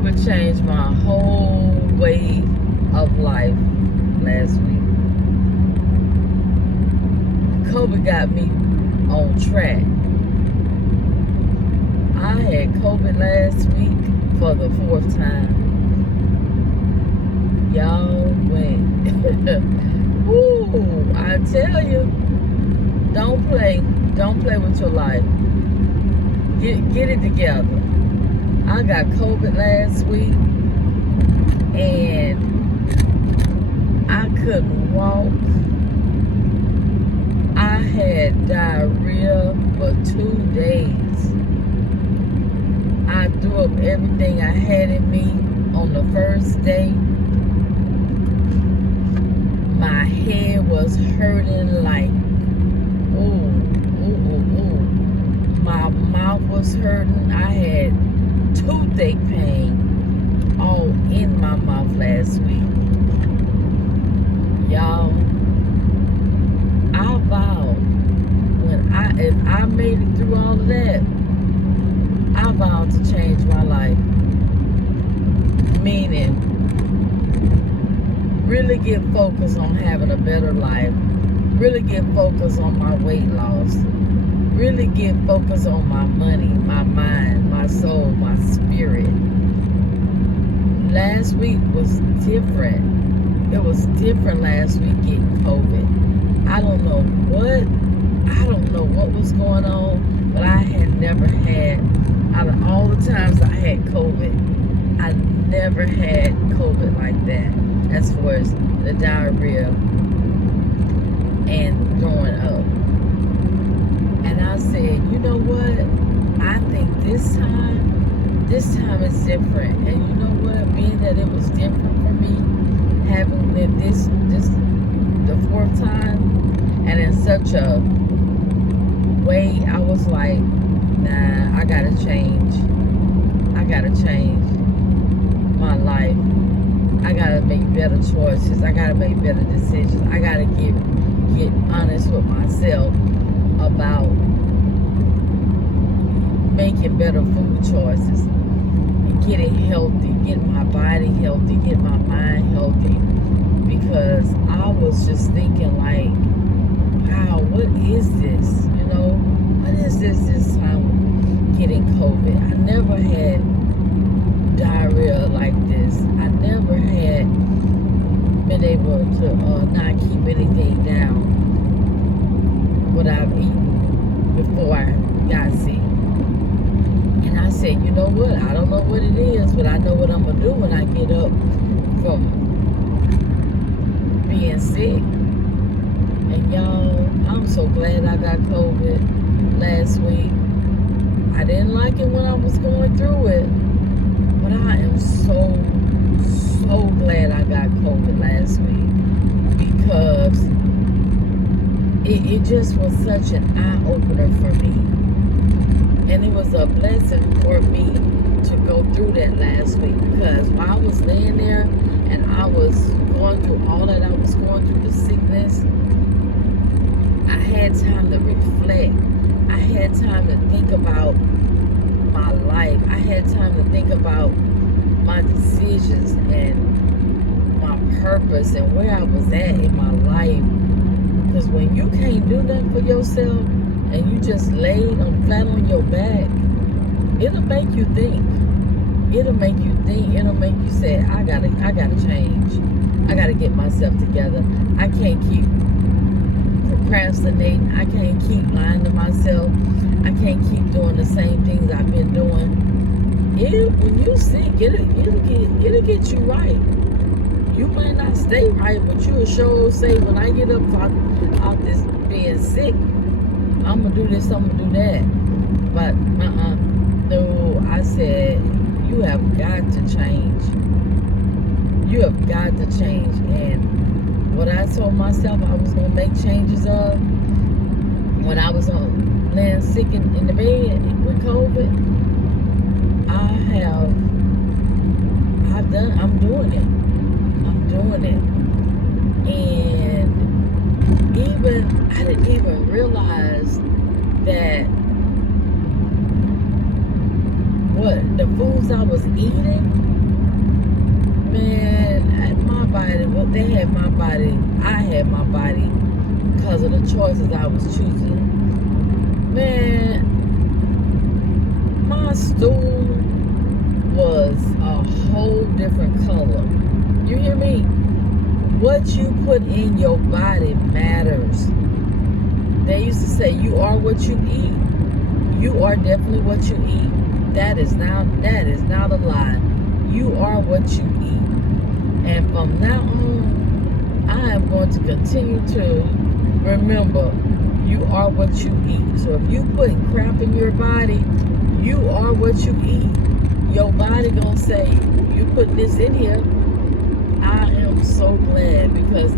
COVID changed my whole way of life last week. COVID got me on track. I had COVID last week for the 4th time. Y'all went. Ooh, I tell you, don't play with your life. Get it together. I got COVID last week and I couldn't walk. I had diarrhea for 2 days. I threw up everything I had in me on the first day. My head was hurting like, ooh. My mouth was hurting. I had toothache pain all in my mouth last week. Y'all, I vowed if I made it through all of that, I vowed to change my life. Meaning, really get focused on having a better life. Really get focused on my weight loss. Really get focused on my money, my mind, my soul, my spirit. Last week was different. It was different last week getting COVID. I don't know what was going on, but I had never had, out of all the times I had COVID, I never had COVID like that, as far as the diarrhea and throwing up. And I said, you know what? I think this time is different. And you know what? Being that it was different for me, having been this the 4th time, and in such a way, I was like, nah, I gotta change. I gotta change my life. I gotta make better choices. I gotta make better decisions. I gotta get honest with myself about making better food choices, getting healthy, getting my body healthy, getting my mind healthy, because I was just thinking like, wow, what is this? You know, what is this time getting COVID? I never had diarrhea like this. I never had been able to not keep anything down what I've eaten before I got sick. And I said, you know what? I don't know what it is, but I know what I'm going to do when I get up from being sick. And y'all, I'm so glad I got COVID last week. I didn't like it when I was going through it, but I am so glad I got COVID last week, because it just was such an eye-opener for me. And it was a blessing for me to go through that last week, because while I was laying there and I was going through all that I was going through, the sickness, I had time to reflect. I had time to think about my life. I had time to think about my decisions and my purpose and where I was at in my life. Because when you can't do nothing for yourself and you just laid flat on your back, it'll make you think. It'll make you think. It'll make you say, I gotta change. I gotta get myself together. I can't keep procrastinating. I can't keep lying to myself. I can't keep doing the same things I've been doing. When you sick, it'll get you right. You might not stay right, but you'll sure say, when I get up out this being sick, I'm gonna do this, I'm gonna do that. But no, I said, you have got to change. You have got to change. And what I told myself I was gonna make changes of, when I was laying sick in the bed with COVID, I'm doing it. I'm doing it. And I didn't even realize that what the foods I was eating, man, my body, what they had my body, I had my body because of the choices I was choosing. Man, my stool was a whole different color. You hear me? What you put in your body matters. They used to say, you are what you eat. You are definitely what you eat. That is not a lie. You are what you eat. And from now on, I am going to continue to remember, you are what you eat. So if you put crap in your body, you are what you eat. Your body gonna say, you put this in here. I am so glad, because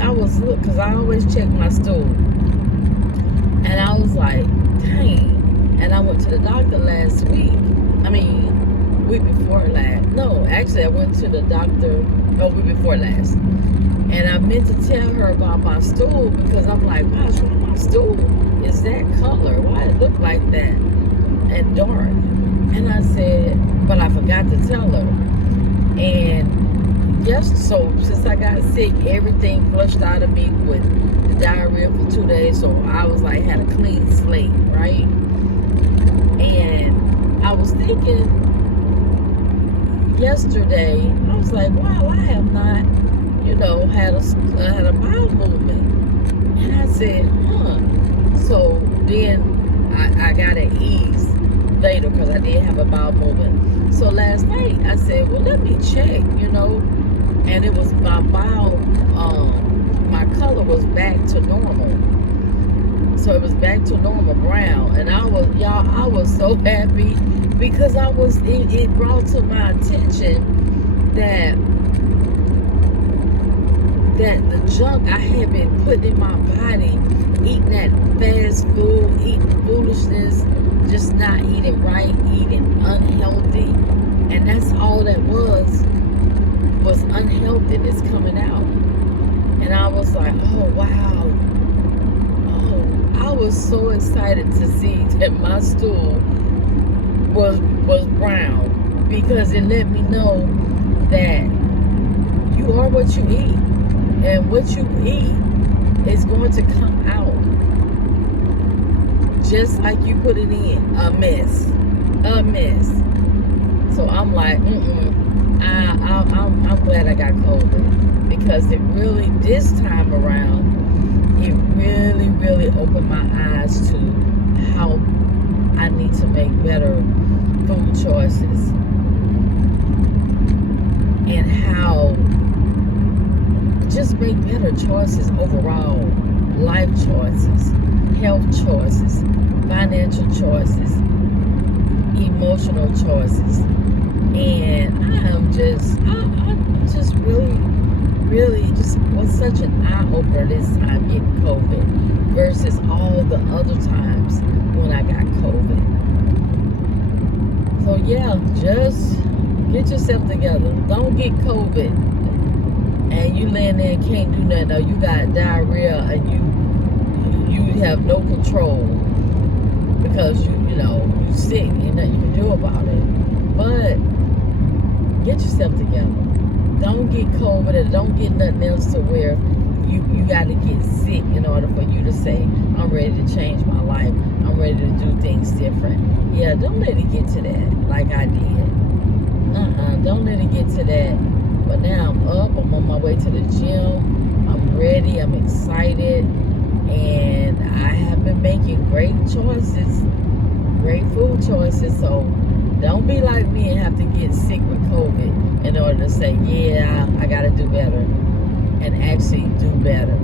I was look, because I always check my stool, and I was like, dang. And I went to the doctor last week. Week before last. No, actually, I went to the doctor week before last. And I meant to tell her about my stool, because I'm like, gosh, why my stool is that color? Why it look like that and dark? And I said, but I forgot to tell her. And so since I got sick, everything flushed out of me with the diarrhea for 2 days. So I was like, had a clean slate, right? And I was thinking yesterday, I was like, wow, I have not, had a bowel movement. And I said, So then I got at ease later, because I did have a bowel movement. So last night I said, well, let me check, and it was my bowel, my color was back to normal. So it was back to normal brown. And I was so happy, because it brought to my attention that the junk I had been putting in my body, eating that fast food, eating foolishness, just not eating right, eating unhealthy. And that's all that was unhealthiness coming out. And I was like, oh, wow. Oh, I was so excited to see that my stool was brown, because it let me know that you are what you eat. And what you eat is going to come out just like you put it in, a mess. So I'm like, I'm glad I got COVID, because it really, this time around, it really, really opened my eyes to how I need to make better food choices, and how just make better choices overall. Life choices, health choices, financial choices, emotional choices. And I'm just really just was such an eye-opener this time getting COVID versus all the other times when I got COVID. So yeah, just get yourself together. Don't get COVID and you laying there and can't do nothing, or you got diarrhea and you have no control because you sick and nothing you can do about it. But get yourself together. Don't get COVID, or don't get nothing else to where you got to get sick in order for you to say, I'm ready to change my life. I'm ready to do things different. Yeah, don't let it get to that like I did. Don't let it get to that. But now I'm up. I'm on my way to the gym. I'm ready. I'm excited. And I have been making great choices, great food choices. So don't be like me and have to get sick with COVID in order to say, yeah, I got to do better, and actually do better.